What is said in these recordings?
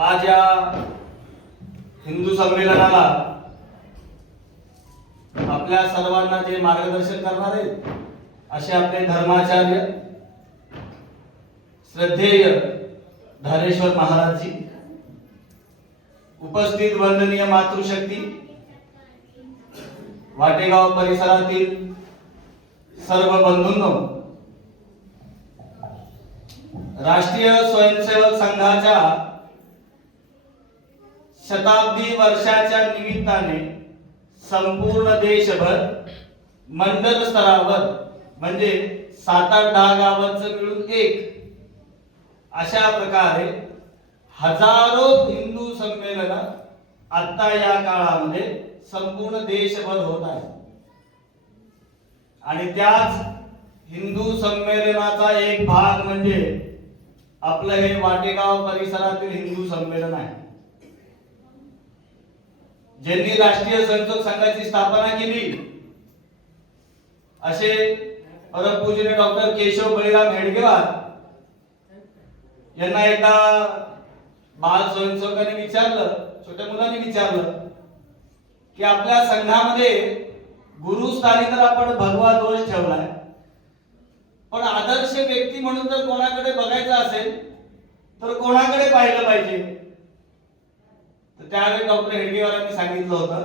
आज या हिंदू संमेलनाला आपल्या सर्वांना जे मार्गदर्शन करणार आहेत असे आपले धर्माचार्य श्रद्धेय धारेश्वर महाराजजी, उपस्थित वंदनीय मातृशक्ती, वाटेगाव परिसरातील सर्व बंधूंनो, राष्ट्रीय स्वयंसेवक संघाच्या शताब्दी वर्षाच्या निमित्ताने संपूर्ण देशभर मंडल स्तरावर म्हणजे 7-8-10 गावांचं मिळून एक अशा प्रकारे हजारो हिंदू संमेलन आता या काळामध्ये संपूर्ण देशभर होत आहे। आणि त्याच हिंदू संमेलनाचा एक भाग म्हणजे आपलं हे वाटेगाव परिसरातील हिंदू संमेलन आहे। ज्यांनी राष्ट्रीय स्वयंसेवक संघाची स्थापना केली असे परमपूज्य डॉक्टर केशव बळीराम हेडगेवार यांना एकदा बाल स्वयंसेवकाने विचारलं, छोट्या मुलांनी विचारलं की आपल्या संघामध्ये गुरुस्थानी तर आपण भगवा ध्वज ठेवलाय, पण आदर्श व्यक्ती म्हणून जर कोणाकडे बघायचं असेल तर कोणाकडे पाहिलं पाहिजे? तर त्यावेळी डॉक्टर हेडगेवारांनी सांगितलं होतं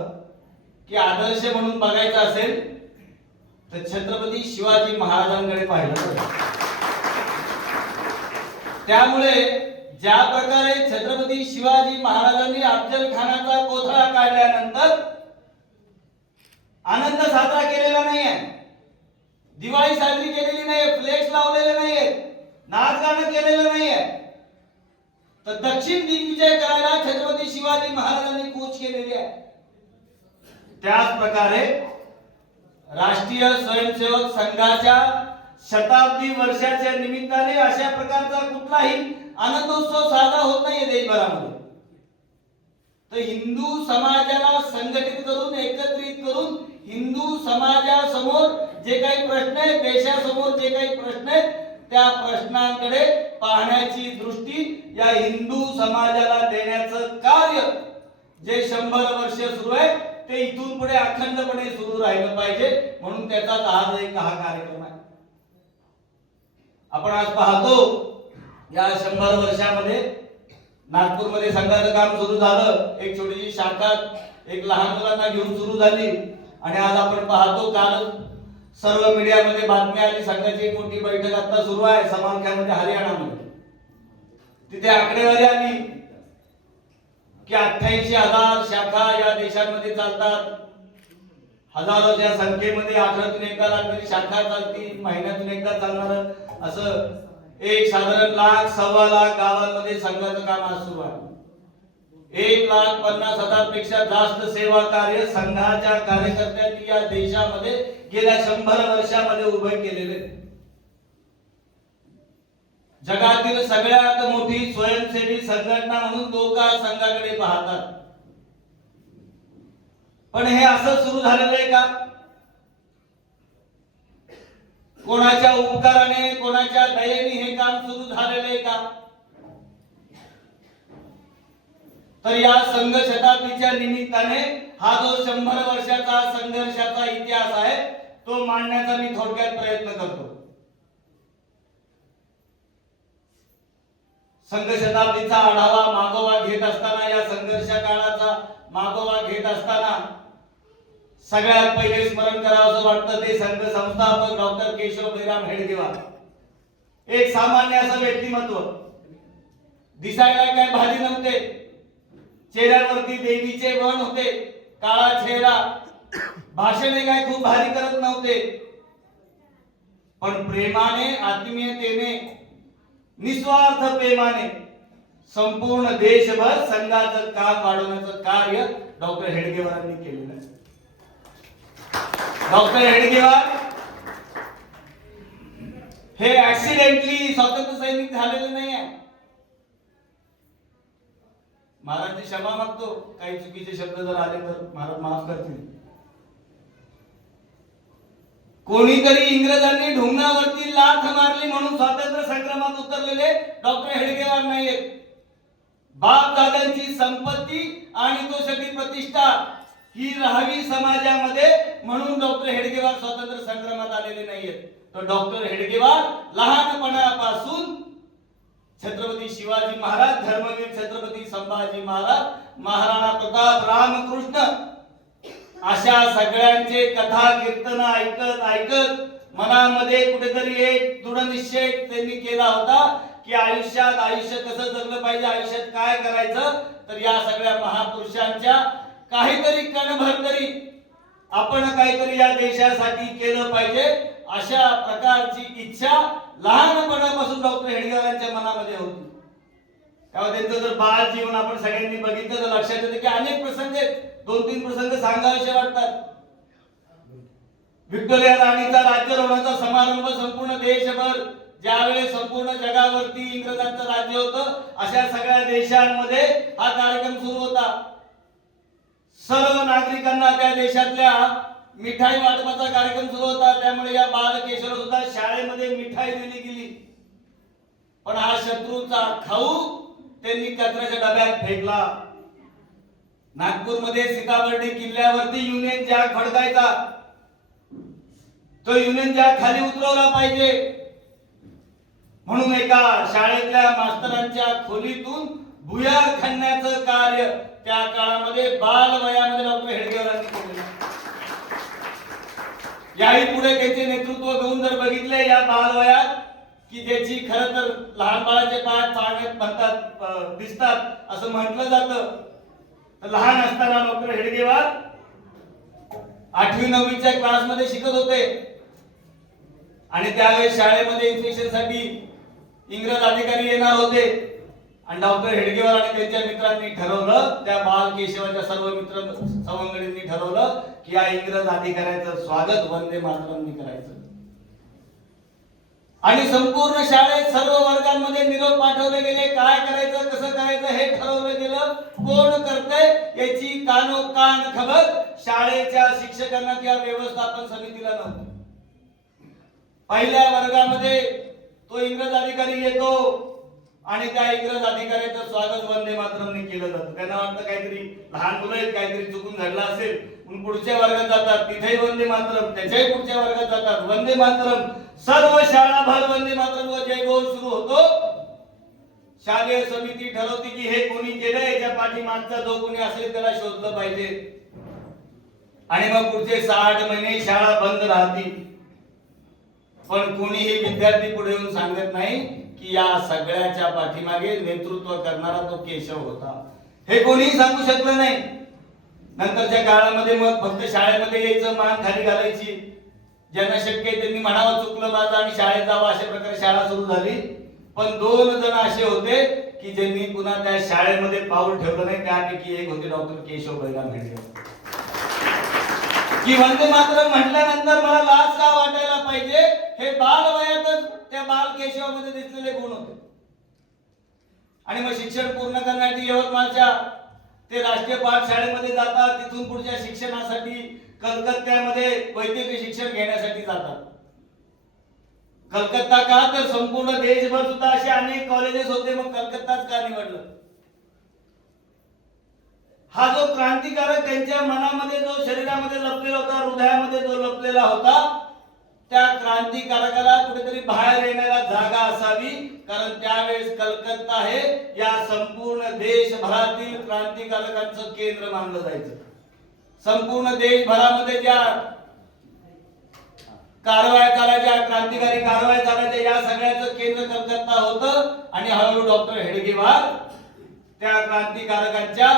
की आदर्श म्हणून बघायचं असेल तर छत्रपती शिवाजी महाराजांकडे पाहिलं पाहिजे। त्यामुळे ज्या प्रकारे छत्रपती शिवाजी महाराजांनी अफजल खानाचा कोथळा काढल्यानंतर आनंद साजरा केलेला नाहीये, दिवाळी साजरी केलेली नाही, फ्लेक्स लावलेले नाहीये, नाच गाणं केलेलं नाहीये, तर दक्षिण दिग्विजय करायला छत्रपती शिवाजी महाराजांनी कूच केलेली आहे। त्याच प्रकारे राष्ट्रीय स्वयंसेवक संघाच्या शताब्दी वर्षाच्या निमित्ताने अशा प्रकारचा कुठलाही आनंदोत्सव साजरा होत नाहीये देशभरामध्ये। तर हिंदू समाजाला संघटित करून, एकत्रित करून हिंदू समाजासमोर जे काही प्रश्न आहेत, देशासमोर जे काही प्रश्न आहेत, त्या प्रश्नांकडे पाहण्याची दृष्टी या हिंदू समाजाला देण्याचं कार्य जे 100 वर्ष सुरू आहे ते इथून पुढे अखंडपणे सुरू राहिलं पाहिजे, म्हणून त्याचा आज एक हा कार्यक्रम आहे। आपण आज पाहतो या 100 वर्षामध्ये नागपूरमध्ये संघाचं काम सुरू झालं, एक छोटीशी शाखा एक लहान मुलांना घेऊन सुरू झाली, आणि आज आपण पाहतो काल सर्व मीडियामध्ये बातमी आली संघाची एक मोठी बैठक आता सुरू आहे समाख्यामध्ये हरियाणामध्ये। तिथे आकडेवारी आली की 88,000 शाखा या देशामध्ये चालतात, हजारोच्या संख्येमध्ये आठवड्यातून एकदा लागणारी शाखा चालतील, महिन्यातून एकदा चालणार असं एक साधारण 1,00,000 सव्वा लाख गावांमध्ये संघाचं काम आज सुरू आहे। 1,50,000 पेक्षा जास्त सेवा कार्य संघाच्या कार्यकर्त्यांनी या देशामध्ये गेल्या 100 वर्षामध्ये उभे केलेले। जगातील सगळ्यात मोठी स्वयंसेवी संघटना म्हणून लोक संघाकडे पाहतात, पण हे असं सुरू झालेलं आहे का? कोणाच्या उपकाराने, कोणाच्या दयेने हे काम सुरू झालेलं आहे का? तर या संघ शताब्दीच्या निमित्ताने हा जो 100 वर्षाचा संघर्षाचा इतिहास आहे तो मांडण्याचा मी थोडक्यात प्रयत्न करतो। संघ शताब्दीचा आढावा मागोवा घेत असताना, या संघर्ष काळाचा मागोवा घेत असताना सगळ्यात पहिले स्मरण करावं असं वाटतं ते संघ संस्थापक डॉक्टर केशव बळीराम हेडगेवार। एक सामान्य असं व्यक्तिमत्व, दिसायला काय भारी नव्हते, चेहऱ्यावरती देवीचे वण होते, काळा चेहरा, भाषणे काय खूप भारी करत नव्हते, पण प्रेमाने, आत्मीयतेने, निस्वार्थ प्रेमाने संपूर्ण देशभर संघाचं काम वाढवण्याचं कार्य डॉक्टर हेडगेवारांनी केलेलं आहे। डॉक्टर हेडगेवार हे ऍक्सिडेंटली स्वातंत्र्य सैनिक झालेले नाही आहे। महाराजांची क्षमा मागतो, काही चुकीचे शब्द जर आले तर महाराज माफ करतील। कोणीतरी इंग्रजांनी ढुंगणावरती लाथ मारली म्हणून स्वातंत्र्य संग्रामात उतरलेले डॉक्टर हेडगेवार नाहीयेत। बाप दादांची संपत्ती आणि तो सगळी प्रतिष्ठा ही राहावी समाजामध्ये, म्हणून डॉक्टर हेडगेवार स्वातंत्र्य संग्रामात आलेले नाहीयेत. तर डॉक्टर हेडगेवार लहानपणापासून छत्रपती शिवाजी महाराज, धर्मवीर छत्रपती संभाजी महाराज, महाराणा प्रताप, रामकृष्ण अशा सगळ्यांचे कथा कीर्तन ऐकत ऐकत मनामध्ये कुठेतरी एक दृढ निश्चय त्यांनी केला होता की आयुष्यात आयुष्य कसं जगलं पाहिजे, आयुष्यात काय करायचं. तर या सगळ्या महापुरुषांच्या काहीतरी कणभर तरी आपण काहीतरी या देशासाठी केलं पाहिजे, अशा प्रकारची इच्छा लहानपणापासून डॉक्टर हेडगेवारांच्या मनामध्ये होती. तेव्हा त्यांचं जर बाल जीवन आपण सगळ्यांनी बघितलं तर लक्षात येतं की अनेक प्रसंग आहेत. 2-3 प्रसंग सांगावेसे वाटतात. व्हिक्टोरिया राणीचा राज्यारोहणाचा समारंभ संपूर्ण देशभर, ज्यावेळेस संपूर्ण जगावरती इंग्रजांचं राज्य होतं, अशा सगळ्या देशांमध्ये हा कार्यक्रम सुरू होता. सर्व नागरिकांना त्या देशातल्या मिठाई वाटपाचा कार्यक्रम सुरू होता. त्यामुळे या बालकेशवर सुद्धा शाळेमध्ये मिठाई दिली गेली. पण हा शत्रूचा खाऊ त्यांनी कचऱ्याच्या डब्यात फेकला. नागपूरमध्ये सीताबर्डी किल्ल्यावरती युनियन जॅक फडकायचा, तो युनियन जॅक खाली उतरवला पाहिजे म्हणून एका शाळेतल्या मास्तरांच्या खोलीतून भुयार खणण्याचं कार्य त्या काळामध्ये बालवयामध्ये डॉक्टर हेडगेवारांनी केलं. याही पुढे त्याचे नेतृत्व घेऊन जर बघितले या बालवयात की ज्याची खरं तर लहान बाळाचे पाय पाण्यात म्हणतात दिसतात असं म्हटलं जातं. लहान असताना डॉक्टर हेडगेवार 8वी-9वीच्या क्लासमध्ये शिकत होते आणि त्यावेळेस शाळेमध्ये इन्स्पेक्शन साठी इंग्रज अधिकारी येणार होते आणि डॉक्टर हेडगेवार आणि त्यांच्या मित्रांनी ठरवलं, त्या बालकेशवाच्या सर्व मित्र सवंगडींनी ठरवलं की या इंग्रज अधिकाऱ्याचं स्वागत वंदे मातरमनी करायचं. आणि संपूर्ण शाळेत सर्व वर्गांमध्ये निरोप पाठवले गेले. काय करायचं, कसं करायचं हे ठरवलं गेलं. कोण करतंय याची कानोकान खबर शाळेच्या शिक्षकांना किंवा व्यवस्थापन समितीला नव्हती. पहिल्या वर्गामध्ये तो इंग्रज अधिकारी येतो आणि त्या इंग्रज अधिकाऱ्याचं स्वागत वंदे मातरमने केलं जातं. त्यांना वाटतं काहीतरी लहान मुलं आहेत, काहीतरी चुकून घडलं असेल म्हणून पुढच्या वर्गात जातात, तिथेही वंदे मातरम, त्याच्याही पुढच्या वर्गात जातात वंदे मातरम. सर्व शाळाभर वंदे मातरम व जयघोष सुरू होतो. शालेय समिती ठरवते की हे कोणी केलंय, याच्या पाठीमागचा जो कोणी असेल त्याला शोधलं पाहिजे. आणि मग पुढचे 60 महिने शाळा बंद राहतील. पण कोणीही विद्यार्थी पुढे येऊन सांगत नाही की या सगळ्याच्या पाठीमागे नेतृत्व करणारा तो केशव होता. हे कोणीही सांगू शकलं नाही. नंतरच्या काळामध्ये मग फक्त शाळेमध्ये यायचं, मान खाली घालायची, ज्यांना शक्य आहे त्यांनी म्हणावं चुकलं माझं आणि शाळेत जावं, अशा प्रकारे शाळा सुरू झाली. पण 2 जण असे होते की ज्यांनी पुन्हा त्या शाळेमध्ये पाऊल ठेवलं नाही. त्यापैकी एक होते डॉक्टर केशव बैराम हेडगेवार. की वंदे मातरम म्हटल्यानंतर मला लाज का वाटायला पाहिजे, हे बालवयातच त्या बाल केशवामध्ये दिसलेले गुण होते. आणि मग शिक्षण पूर्ण करण्यासाठी यवतमाळच्या ते राष्ट्रीय पाठशाळेमध्ये जातात. तिथून पुढच्या शिक्षणासाठी कलकत्त्यामध्ये वैद्यकीय शिक्षण घेण्यासाठी जातात. कलकत्ता का, तर संपूर्ण देशभर सुद्धा असे अनेक कॉलेजेस होते, मग कलकत्ताच का निवडलं. हा जो क्रांतिकारक त्यांच्या मनामध्ये जो शरीरामध्ये लपलेला होता, हृदयामध्ये जो लपलेला होता, त्या क्रांतिकारकाला कुठेतरी बाहेर येण्याला जागा असावी. कारण त्यावेळेस कलकत्ता हे या संपूर्ण देशभरातील क्रांतिकारकांचं केंद्र मानलं जायचं. संपूर्ण देशभरामध्ये ज्या कारवाया चालायच्या, क्रांतिकारी कारवाया चालायच्या, या सगळ्याचं केंद्र कलकत्ता होतं. आणि हळूहळू डॉक्टर हेडगेवार त्या क्रांतिकारकांच्या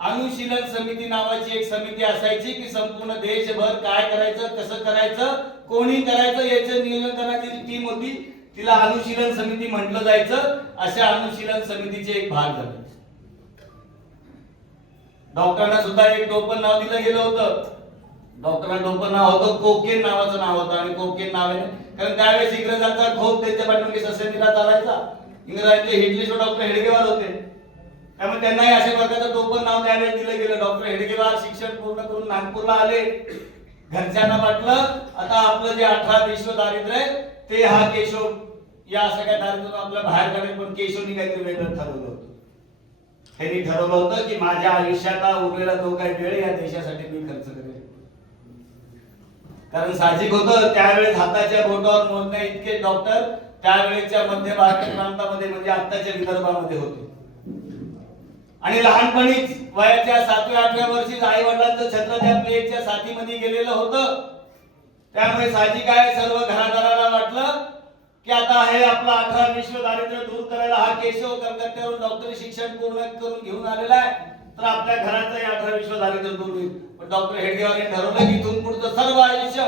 अनुशीलन समिती नावाची एक समिती असायची की संपूर्ण देशभर काय करायचं, कसं करायचं, कोणी करायचं याचं नियोजन करण्याची टीम होती. तिला अनुशीलन समिती म्हटलं जायचं. अशा अनुशीलन समितीचे एक भाग झाले. डॉक्टरांना सुद्धा एक टोपण नाव दिलं गेलं होतं. डॉक्टरांना टोपण नाव होतं कोकेन नावाचं नाव होतं. आणि कोकेन नावाने कारण त्यावेळेस इंग्रजांचा खोप त्यांच्या पाठीमागे ससेमिरा चालायचा. इंग्रजांचे हिटलिस्ट डॉक्टर हेडगेवार होते. त्यामुळे त्यांनाही अशा प्रकारचं टोपण नाव त्यावेळेस दिलं गेलं. डॉक्टर हेडगेवार शिक्षण पूर्ण करून नागपूरला आले. घरच्यांना वाटलं आता आपलं जे 18 विश्व दारिद्र्य आहे ते हा केशव या सगळ्या दारिद्र्यातून आपल्या बाहेर काढेल. पण केशवनी काहीतरी वेगळं ठरवलं. त्यांनी ठरवलं होतं की माझ्या आयुष्याचा उरलेला जो काही वेळ या देशासाठी मी खर्च करेल. कारण साहजिक होतं त्यावेळेस हाताच्या बोटावर मोजण्या इतके डॉक्टर त्यावेळेच्या मध्य भारत प्रांतामध्ये म्हणजे आत्ताच्या विदर्भामध्ये होते. आणि लहानपणीच वयाच्या 7व्या-8व्या वर्षी आई वडिलांचं छत्रछाया प्लेगच्या साथीमध्ये गेलेलं होतं. त्यामुळे साहजिक आहे सर्व घरादाराला वाटलं की आता हे आपला 18 विश्व दारिद्र्य दूर करायला हा केशव कलकत्त्यावरून डॉक्टरी शिक्षण पूर्ण करून घेऊन आलेला आहे, तर आपल्या घराचं 18 विश्व दारिद्र्य दूर होईल. पण डॉक्टर हेडगेवारांनी ठरवलं की इथून पुढचं सर्व आयुष्य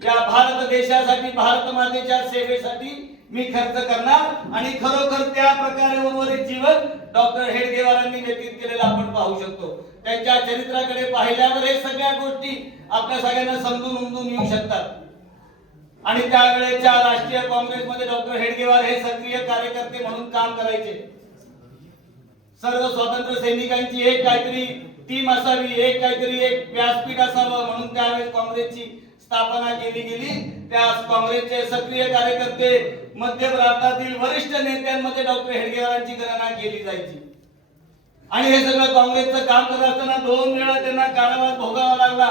या भारत देशासाठी भारत मातेच्या सेवेसाठी मी खर्च करणार. आणि खरोखर त्या प्रकारे उर्वरित जीवन डॉक्टर हेडगेवारांनी व्यतीत केलेलं आपण पाहू शकतो. त्यांच्या चरित्राकडे पाहिल्यावर हे सगळ्या गोष्टी आपल्या सगळ्यांना समजून उमजून येऊ शकतात. आणि त्यावेळेच्या राष्ट्रीय काँग्रेसमध्ये डॉक्टर हेडगेवार हे सक्रिय कार्यकर्ते म्हणून काम करायचे. सर्व स्वातंत्र्य सैनिकांची एक काहीतरी टीम असावी, एक काहीतरी एक व्यासपीठ असावं म्हणून त्यावेळेस काँग्रेसची स्थापना केली गेली. त्या काँग्रेसचे सक्रिय कार्यकर्ते मध्य भारतातील वरिष्ठ नेत्यांमध्ये डॉक्टर हेडगेवारांची गणना केली जायची. आणि हे सगळं काँग्रेसचं काम करत असताना 2 वेळा त्यांना कारावास भोगावा लागला.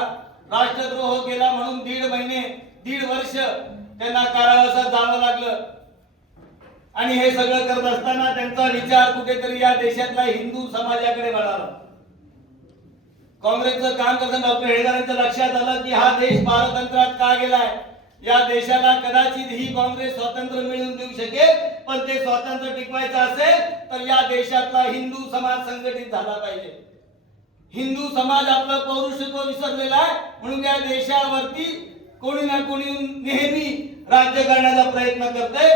राष्ट्रद्रोह केला म्हणून 1.5 वर्ष त्यांना कारावासात जावं लागलं. आणि हे सगळं करत असताना त्यांचा विचार कुठेतरी या देशातल्या हिंदू समाजाकडे वळाला. काँग्रेसचं काम करताना डॉक्टर हेडगेवारांच्या लक्षात आलं की हा देश पारतंत्र्यात का गेलाय. या देशाला कदाचित ही काँग्रेस स्वातंत्र्य मिळवून देऊ शकेल, पण ते स्वातंत्र्य टिकवायचं असेल तर या देशातला हिंदू समाज संघटित झाला पाहिजे. हिंदू समाज आपलं पौरुषत्व विसरलेला आहे म्हणून या देशावरती कोणी ना कोणी नेहमी राज्य करण्याचा प्रयत्न करते.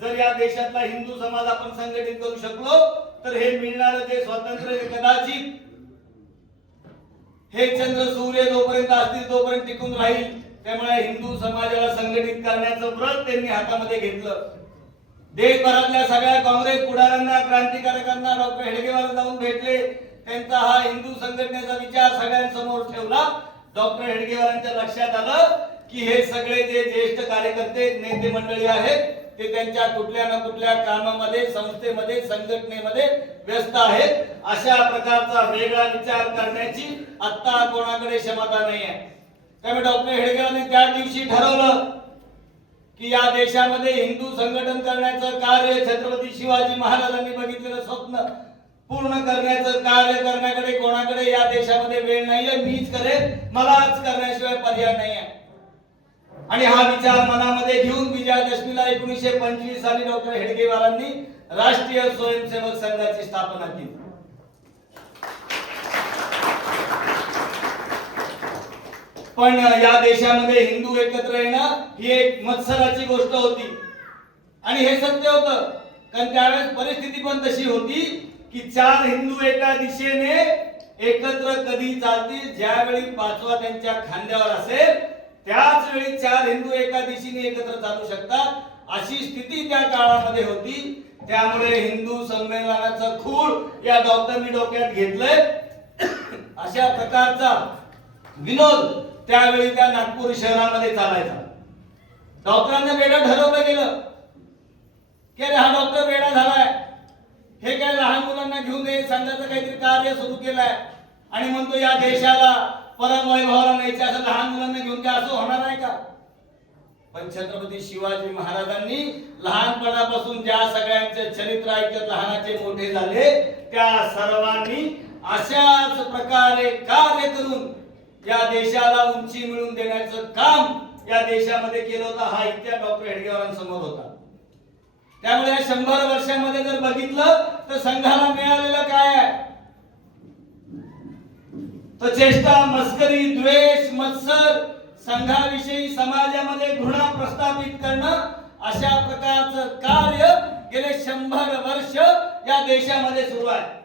जर या देशातला हिंदू समाज आपण संघटित करू शकलो तर हे मिळणारं जे स्वातंत्र्य कदाचित हे चंद्र सूर्य जोपर्यंत असतील तोपर्यंत टिकून राहील. त्यामुळे हिंदू समाजाला संघटित करण्याचं व्रत त्यांनी हातामध्ये घेतलं. देशभरातल्या सगळ्या काँग्रेस पुढाऱ्यांना क्रांतिकारकांना डॉक्टर हेडगेवार जाऊन भेटले. त्यांचा हा हिंदू संघटनेचा विचार सगळ्यांसमोर ठेवला. डॉक्टर हेडगेवारांच्या लक्षात आलं की हे सगळे जे ज्येष्ठ कार्यकर्ते नेते मंडळी आहेत ते त्यांच्या कुठल्या ना कुठल्या कामामध्ये संस्थेमध्ये संघटनेमध्ये व्यस्त आहेत. अशा प्रकारचा वेगळा विचार करण्याची आता कोणाकडे क्षमता नाही आहे. त्यामुळे डॉक्टर हेडगेवारांनी त्या दिवशी ठरवलं की या देशामध्ये हिंदू संघटन करण्याचं कार्य छत्रपती शिवाजी महाराजांनी बघितलेलं स्वप्न पूर्ण करण्याचं कार्य करण्याकडे कोणाकडे या देशामध्ये वेळ नाहीये. मीच करेन, मलाच करण्याशिवाय पर्याय नाहीये. आणि हा विचार मनामध्ये घेऊन विजयादशमीला 1925 साली डॉक्टर हेडगेवारांनी राष्ट्रीय स्वयंसेवक संघाची स्थापना केली. पण या देशामध्ये हिंदू एकत्र येणं ही एक मत्सराची गोष्ट होती. आणि हे सत्य होतं कारण त्यावेळेस परिस्थिती पण तशी होती की 4 हिंदू एका दिशेने एकत्र कधी चालतील ज्यावेळी 5वा त्यांच्या खांद्यावर असेल त्याच वेळी 4 हिंदू एका दिशेने एकत्र चालू शकतात अशी स्थिती त्या काळामध्ये होती. त्यामुळे हिंदू संमेलनाचं खूळ या डॉक्टरनी डोक्यात घेतलंय. अशा प्रकारचा विनोद त्यावेळी त्या नागपूर शहरामध्ये चालायचा. डॉक्टरांना वेगळं ठरवलं गेलं की अरे हा डॉक्टर वेडा झालाय, हे काय लहान मुलांना घेऊन संघाचं काहीतरी कार्य सुरू केलंय आणि म्हणतो या देशाला परमवैभवाला न्यायचं, असं लहान मुलांना घेऊन काय असं होणार आहे का. पण छत्रपती शिवाजी महाराजांनी लहानपणापासून ज्या सगळ्यांचे चरित्र ऐकत लहानाचे मोठे झाले त्या सर्वांनी अशाच प्रकारे कार्य करून या देशाला उंची मिळवून देण्याचं काम या देशामध्ये केलं होतं. हा इतिहास डॉक्टर हेडगेवारांसमोर होता. त्यामुळे 100 वर्षामध्ये जर बघितलं तर संघाला मिळालेलं काय आहे तर चेष्टा, मस्करी, द्वेष, मत्सर, संघाविषयी समाजामध्ये घृणा प्रस्थापित करणं अशा प्रकारचं कार्य गेले 100 वर्ष या देशामध्ये सुरू आहे.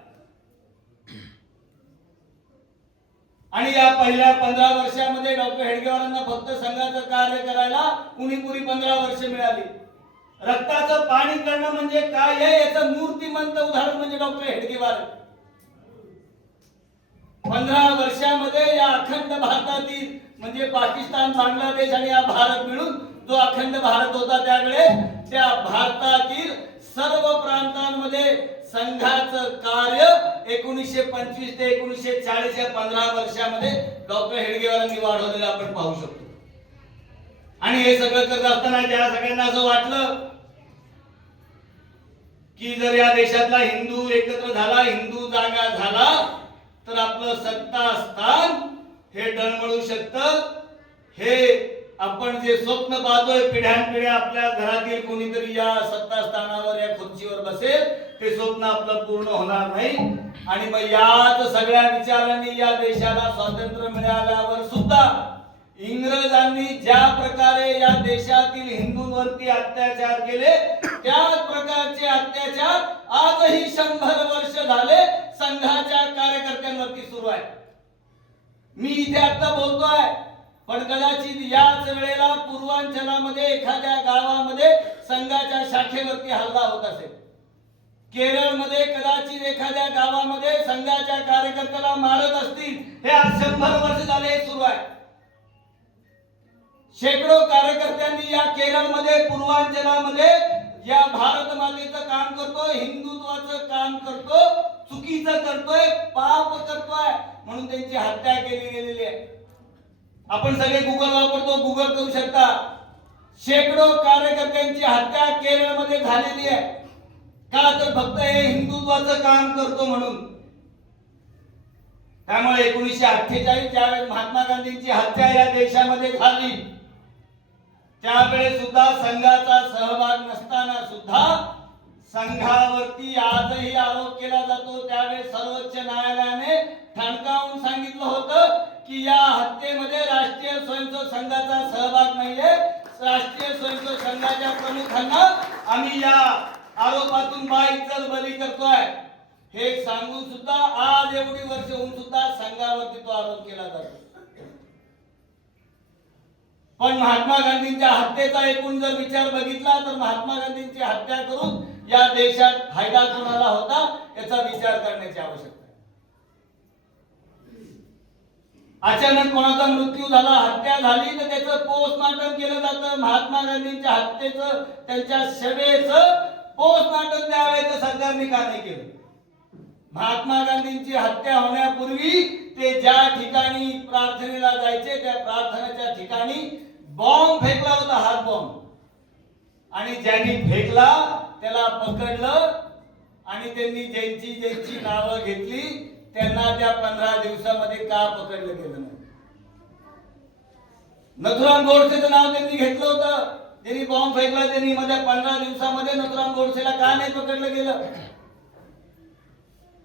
आणि या पहिल्या 15 वर्षामध्ये डॉक्टर हेडगेवारांना फक्त संघाचं कार्य करायला उणीपुरी 15 वर्ष मिळाली. रक्ताचं पाणी करणं म्हणजे काय आहे याचं मूर्तिमंत उदाहरण म्हणजे डॉक्टर हेडगेवार. 15 वर्षामध्ये या अखंड भारतातील म्हणजे पाकिस्तान, बांगलादेश आणि हा भारत मिळून जो अखंड भारत होता त्यावेळे त्या भारतातील सर्व प्रांतांमध्ये संघाचं कार्य 1925 ते 1940 या 15 वर्षामध्ये डॉक्टर हेडगेवारांनी वाढवलेलं आपण पाहू शकतो. आणि हे सगळं करत असताना ज्या सगळ्यांना असं वाटलं की जर या देशातला हिंदू एकत्र झाला, हिंदू जागा झाला, तर आपलं सत्ता स्थान हे डळमळू शकतं. हे आपण जे स्वप्न पाहतोय पिढ्यानपिढ्या आपल्या घरातील कोणीतरी या सत्ता स्थानावर या खुर्चीवर बसेल, ते स्वप्न आपलं पूर्ण होणार नाही. आणि मग याच सगळ्या विचारांनी या देशाला स्वातंत्र्य मिळाल्यावर सुद्धा इंग्रजांनी ज्या प्रकारे या देशातील हिंदूंवरती अत्याचार केले, त्याच प्रकारचे अत्याचार आजही 100 वर्ष झाले संघाच्या कार्यकर्त्यांवरती सुरू आहे. मी इथे आता बोलतोय, पण कदाचित याच वेळेला पूर्वांचलामध्ये एखाद्या गावामध्ये संघाच्या शाखेवरती हल्ला होत असेल. केरळमध्ये कदाचित एखाद्या गावामध्ये संघाच्या कार्यकर्त्याला मारत असतील. हे आज 100 वर्ष झाले हे सुरू आहे. शेकडो कार्यकर्त्यांनी या केरळमध्ये पूर्वांचलामध्ये या भारत मातेचं काम करतोय, हिंदुत्वाचं काम करतो, चुकीचं करतोय, पाप करतोय म्हणून त्यांची हत्या केली गेलेली आहे. आपण सगळे गुगल वापरतो, गुगल करू शकता. शेकडो कार्यकर्त्यांची हत्या केरळमध्ये झालेली आहे. का तर फक्त हे हिंदुत्वाचं काम करतो म्हणून. त्यामुळे 1948 ज्यावेळेस महात्मा गांधींची हत्या या देशामध्ये झाली, त्यावेळेस सुद्धा संघाचा सहभाग नसताना सुद्धा संघावरती आजही आरोप केला जातो. त्यावेळेस सर्वोच्च न्यायालयाने ठणकावून सांगितलं होतं की या हत्येमध्ये राष्ट्रीय स्वयंसेवक संघाचा सहभाग नाहीये. राष्ट्रीय स्वयंसेवक संघाच्या प्रमुखांना आम्ही या आरोपातून बाइज्जत बरी करतोय हे सांगून सुद्धा आज एवढी वर्ष होऊन सुद्धा संघावरती तो आरोप केला जातो. पण महात्मा गांधींच्या हत्येचा एकूण जर विचार बघितला तर महात्मा गांधींची हत्या करून या देशात फायदा कोणाला होता याचा विचार करण्याची आवश्यकता आहे. अचानक कोणाचा मृत्यू झाला, हत्या झाली तर त्याचं पोस्टमॉर्टम केलं जातं. महात्मा गांधींच्या हत्येचं, त्यांच्या शवेचं पोस्टमॉर्टम त्यावेळेस सरकारने का नाही केलं? महात्मा गांधींची हत्या होण्यापूर्वी ते ज्या ठिकाणी प्रार्थनेला जायचे त्या प्रार्थनेच्या ठिकाणी बॉम्ब फेकला होता, हात बॉम्ब. आणि ज्यांनी फेकला त्याला पकडलं आणि त्यांनी ज्यांची नावं घेतली त्यांना त्या 15 दिवसामध्ये का पकडलं गेलं नाही? नथुराम गोडसेचं नाव त्यांनी घेतलं होतं, त्यांनी बॉम्ब फेकला, त्यांनी मध्ये 15 दिवसामध्ये नथुराम गोडसेला का नाही पकडलं गेलं?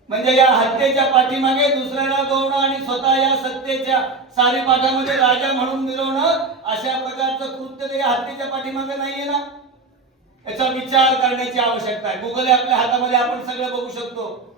म्हणजे या हत्येच्या पाठीमागे दुसऱ्याला गौणं आणि स्वतः या सत्तेच्या सारीपाठामध्ये राजा म्हणून मिरवणं अशा प्रकारचं कृत्य या हत्येच्या पाठीमागे नाहीये ना? याचा विचार करण्याची आवश्यकता आहे. गुगल आपल्या हातामध्ये, आपण सगळं बघू शकतो.